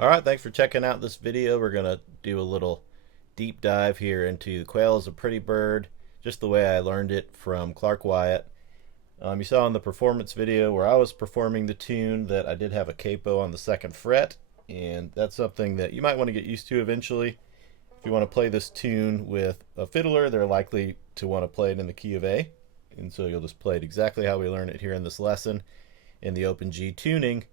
Alright, thanks for checking out this video. We're going to do a little deep dive here into Quail is a Pretty Bird, just the way I learned it from Clarke Wyatt. You saw in the performance video where I was performing the tune that I did have a capo on the 2nd fret, and that's something that you might want to get used to eventually. If you want to play this tune with a fiddler, they're likely to want to play it in the key of A, and so you'll just play it exactly how we learn it here in this lesson in the open G tuning,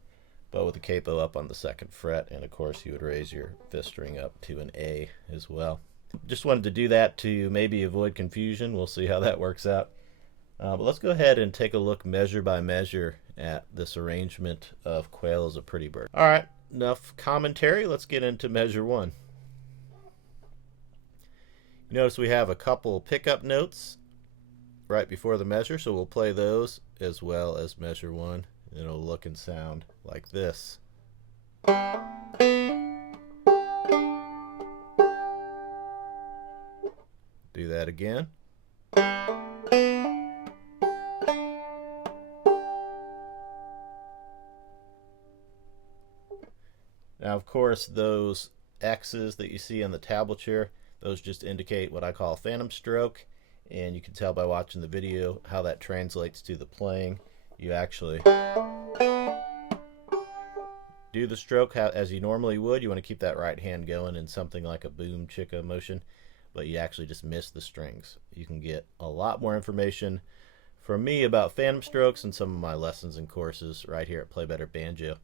but with the capo up on the 2nd fret, and of course you would raise your 5th string up to an A as well. Just wanted to do that to maybe avoid confusion. We'll see how that works out. But let's go ahead and take a look measure by measure at this arrangement of Quail is a Pretty Bird. Alright, enough commentary. Let's get into measure 1. You notice we have a couple pickup notes right before the measure, so we'll play those as well as measure 1. It'll look and sound like this. Do that again. Now, of course, those X's that you see on the tablature, those just indicate what I call a phantom stroke, and you can tell by watching the video how that translates to the playing. You actually do the stroke as you normally would. You want to keep that right hand going in something like a boom chicka motion, but you actually just miss the strings. You can get a lot more information from me about phantom strokes in some of my lessons and courses right here at Play Better Banjo.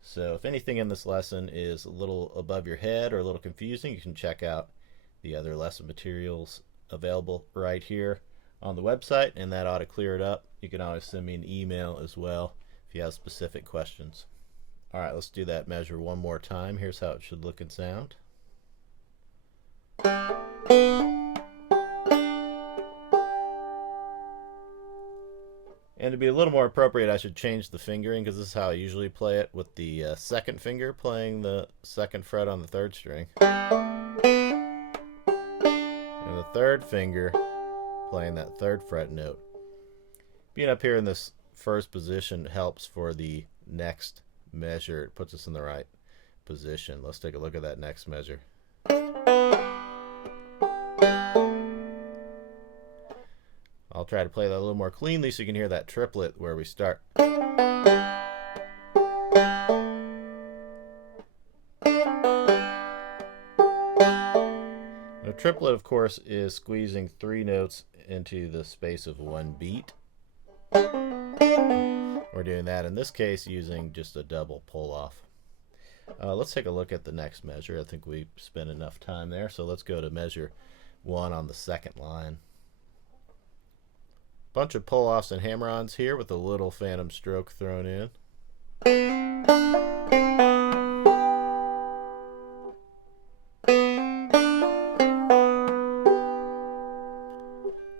So if anything in this lesson is a little above your head or a little confusing, you can check out the other lesson materials available right here on the website, and that ought to clear it up. You can always send me an email as well if you have specific questions. Alright, let's do that measure one more time. Here's how it should look and sound. And to be a little more appropriate, I should change the fingering, because this is how I usually play it, with the 2nd finger playing the 2nd fret on the 3rd string, and the 3rd finger playing that 3rd fret note. Being up here in this first position helps for the next measure. It puts us in the right position. Let's take a look at that next measure. I'll try to play that a little more cleanly so you can hear that triplet where we start. A triplet, of course, is squeezing 3 notes into the space of 1 beat. We're doing that in this case using just a double pull-off. Let's take a look at the next measure. I think we spent enough time there, so let's go to measure 1 on the 2nd line. Bunch of pull-offs and hammer-ons here with a little phantom stroke thrown in.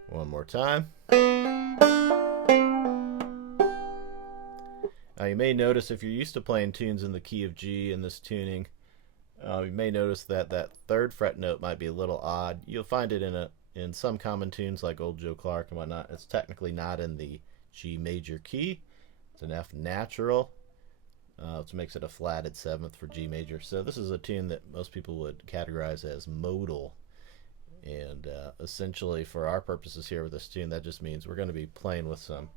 One more time. Now you may notice, if you're used to playing tunes in the key of G in this tuning, you may notice that that 3rd fret note might be a little odd. You'll find it in some common tunes like Old Joe Clark and whatnot. It's technically not in the G major key. It's an F natural, which makes it a flatted 7th for G major. So this is a tune that most people would categorize as modal. And essentially, for our purposes here with this tune, that just means we're going to be playing with some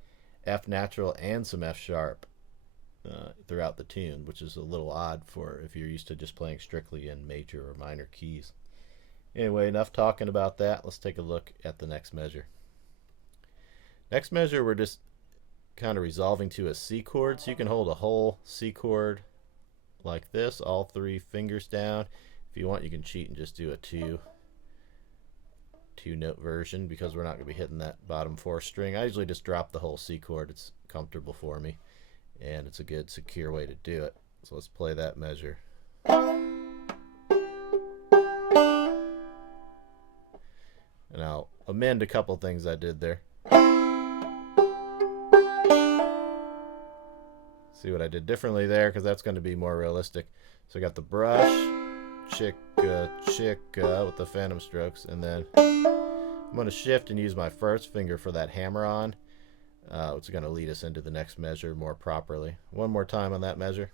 F natural and some F sharp throughout the tune, which is a little odd for if you're used to just playing strictly in major or minor keys. Anyway, enough talking about that. Let's take a look at the next measure. Next measure, we're just kind of resolving to a C chord, so you can hold a whole C chord like this, all 3 fingers down. If you want, you can cheat and just do a two note version, because we're not going to be hitting that bottom 4th string. I usually just drop the whole C chord. It's comfortable for me, and it's a good secure way to do it. So let's play that measure. And I'll amend a couple things I did there. See what I did differently there, because that's going to be more realistic. So I got the brush, chicka, chicka with the phantom strokes, and then I'm going to shift and use my 1st finger for that hammer on, which is going to lead us into the next measure more properly. One more time on that measure.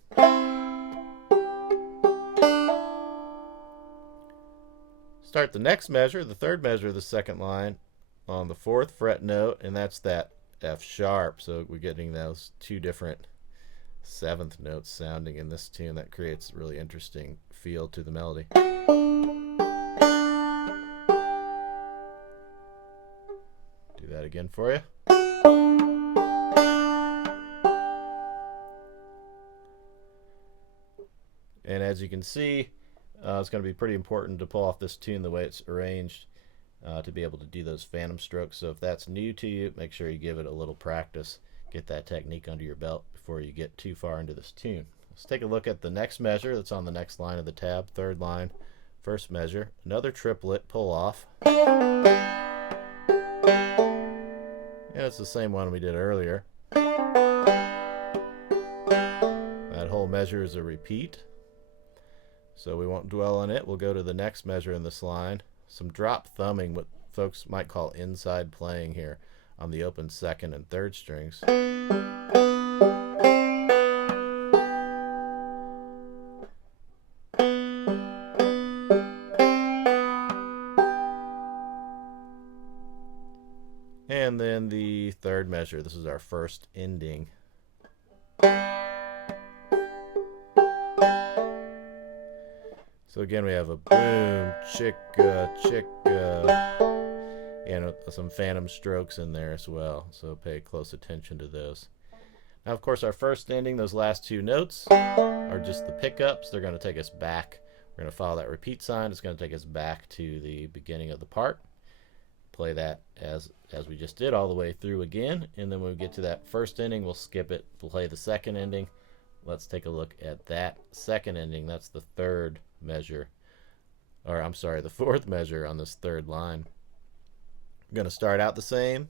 Start the next measure, the third measure of the second line, on the 4th fret note, and that's that F sharp. So we're getting those two different 7th notes sounding in this tune. That creates a really interesting feel to the melody. Do that again for you. And as you can see, it's going to be pretty important to pull off this tune the way it's arranged to be able to do those phantom strokes. So if that's new to you, make sure you give it a little practice. Get that technique under your belt before you get too far into this tune. Let's take a look at the next measure that's on the next line of the tab, third line, first measure, another triplet pull off. And it's the same one we did earlier. That whole measure is a repeat, so we won't dwell on it. We'll go to the next measure in this line. Some drop thumbing, what folks might call inside playing here on the open second and third strings. And then the third measure, this is our first ending. So again, we have a boom, chicka, chicka, and some phantom strokes in there as well. So pay close attention to those. Now, of course, our first ending, those last two notes are just the pickups. They're going to take us back. We're going to follow that repeat sign. It's going to take us back to the beginning of the part. Play that as we just did all the way through again. And then when we get to that first ending, we'll skip it, play the second ending. Let's take a look at that second ending. That's the third measure, or I'm sorry, the fourth measure on this third line. We're going to start out the same,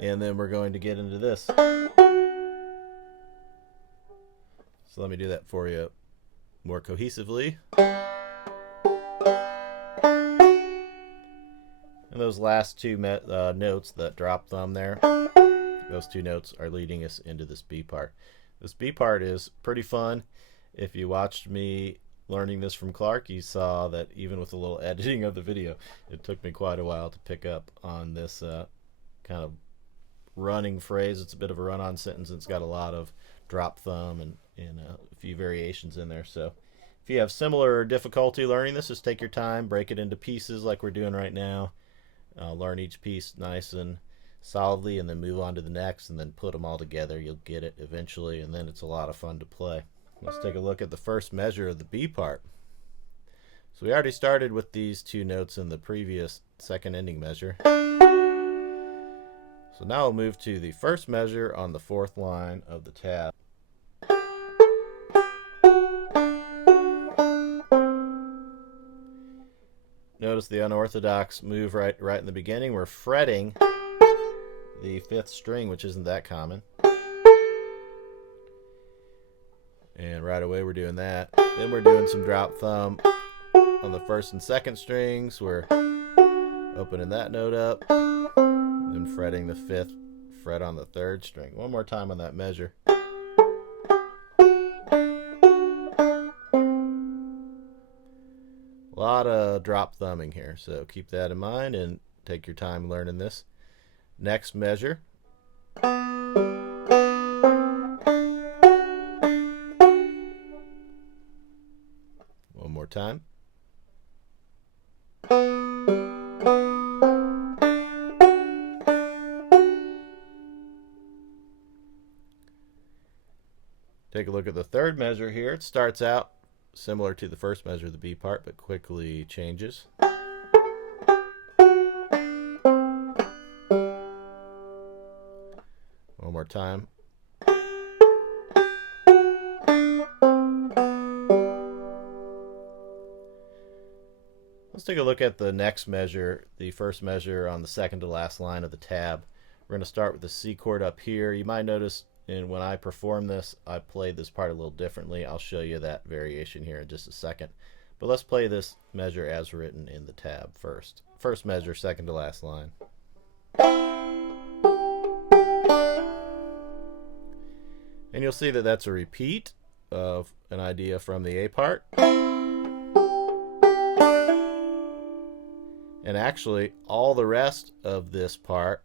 and then we're going to get into this. So let me do that for you more cohesively. And those last two notes, that drop thumb there, those two notes are leading us into this B part. This B part is pretty fun. If you watched me learning this from Clarke, you saw that even with a little editing of the video, it took me quite a while to pick up on this kind of running phrase. It's a bit of a run-on sentence. It's got a lot of drop thumb and a few variations in there. So if you have similar difficulty learning this, just take your time, break it into pieces like we're doing right now. Learn each piece nice and solidly, and then move on to the next, and then put them all together. You'll get it eventually, and then it's a lot of fun to play. Let's take a look at the first measure of the B part. So we already started with these two notes in the previous second ending measure. So now we'll move to the first measure on the fourth line of the tab. Notice the unorthodox move right in the beginning. We're fretting the fifth string, which isn't that common. And right away we're doing that. Then we're doing some drop thumb on the first and second strings. We're opening that note up, then fretting the fifth fret on the third string. One more time on that measure. A lot of drop thumbing here, so keep that in mind and take your time learning this. Next measure. One more time. Take a look at the third measure here. It starts out similar to the first measure of the B part, but quickly changes. One more time. Let's take a look at the next measure, the first measure on the second to last line of the tab. We're going to start with the C chord up here. You might notice when I perform this, I played this part a little differently. I'll show you that variation here in just a second. But let's play this measure as written in the tab first. First measure, second to last line. And you'll see that that's a repeat of an idea from the A part. And actually, all the rest of this part,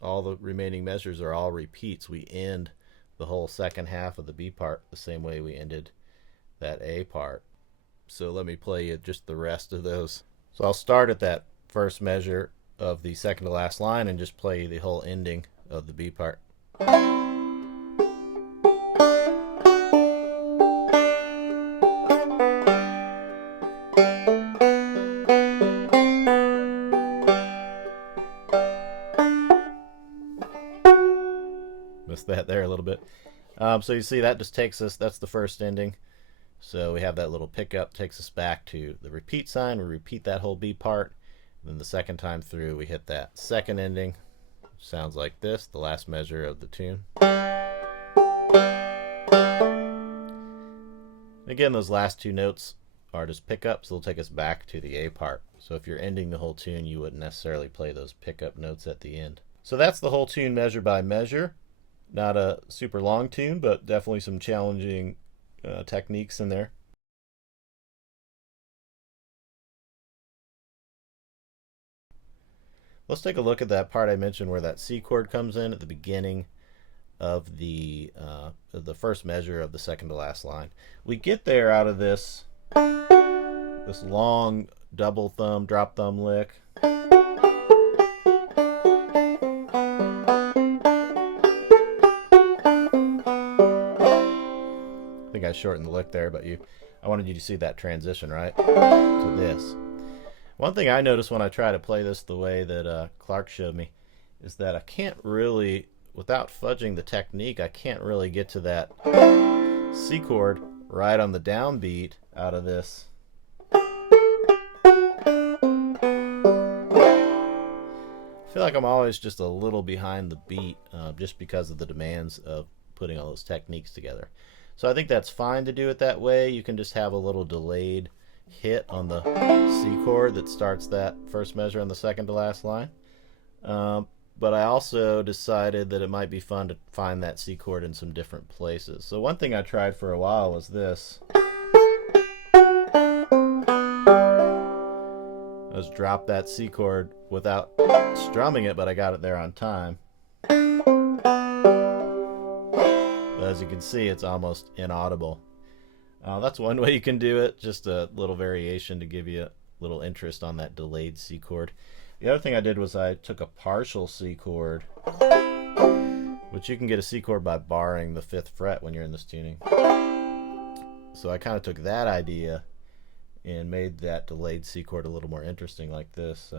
all the remaining measures are all repeats. We end the whole second half of the B part the same way we ended that A part. So let me play you just the rest of those. So I'll start at that first measure of the second to last line and just play the whole ending of the B part. Missed that there a little bit. So you see that just takes us, that's the first ending. So we have that little pickup, takes us back to the repeat sign. We repeat that whole B part. And then the second time through, we hit that second ending. Sounds like this, the last measure of the tune. Again, those last two notes are just pickups. They'll take us back to the A part. So if you're ending the whole tune, you wouldn't necessarily play those pickup notes at the end. So that's the whole tune measure by measure. Not a super long tune, but definitely some challenging techniques in there. Let's take a look at that part I mentioned where that C chord comes in at the beginning of the first measure of the second to last line. We get there out of this long double thumb, drop thumb lick. I think I shortened the lick there, but I wanted you to see that transition, right? To this. One thing I noticed when I try to play this the way that Clarke showed me is that I can't really, without fudging the technique, I can't really get to that C chord right on the downbeat out of this. I feel like I'm always just a little behind the beat just because of the demands of putting all those techniques together. So I think that's fine to do it that way. You can just have a little delayed hit on the C chord that starts that first measure on the second to last line. But I also decided that it might be fun to find that C chord in some different places. So one thing I tried for a while was this. I just dropped that C chord without strumming it, but I got it there on time. As you can see, it's almost inaudible. That's one way you can do it, just a little variation to give you a little interest on that delayed C chord. The other thing I did was I took a partial C chord, which you can get a C chord by barring the 5th fret when you're in this tuning. So I kind of took that idea and made that delayed C chord a little more interesting like this.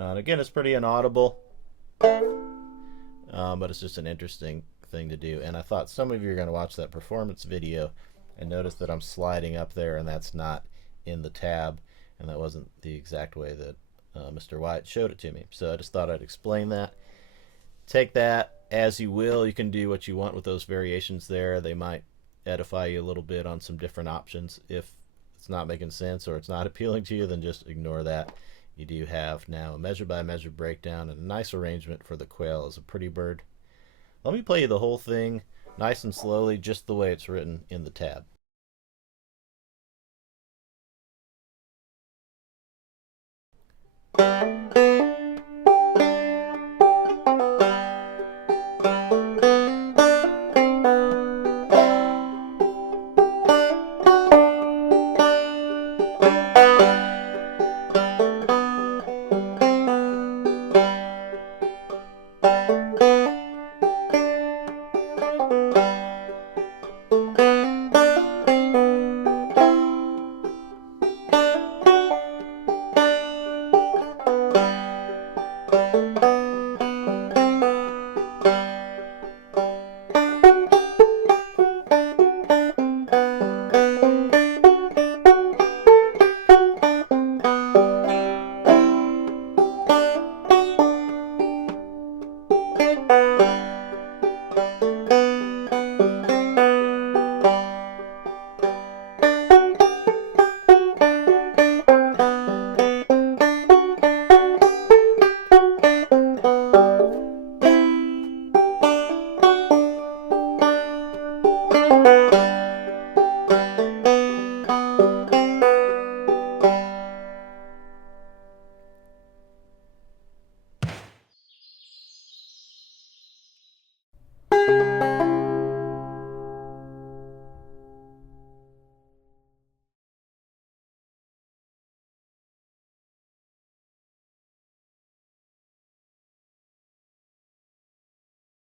And again, it's pretty inaudible, but it's just an interesting thing to do. And I thought some of you are going to watch that performance video and notice that I'm sliding up there, and that's not in the tab, and that wasn't the exact way that Mr. Wyatt showed it to me. So I just thought I'd explain that. Take that as you will. You can do what you want with those variations there. They might edify you a little bit on some different options. If it's not making sense or it's not appealing to you, then just ignore that. You do have now a measure by measure breakdown and a nice arrangement for the Quail as a pretty bird. Let me play you the whole thing nice and slowly, just the way it's written in the tab.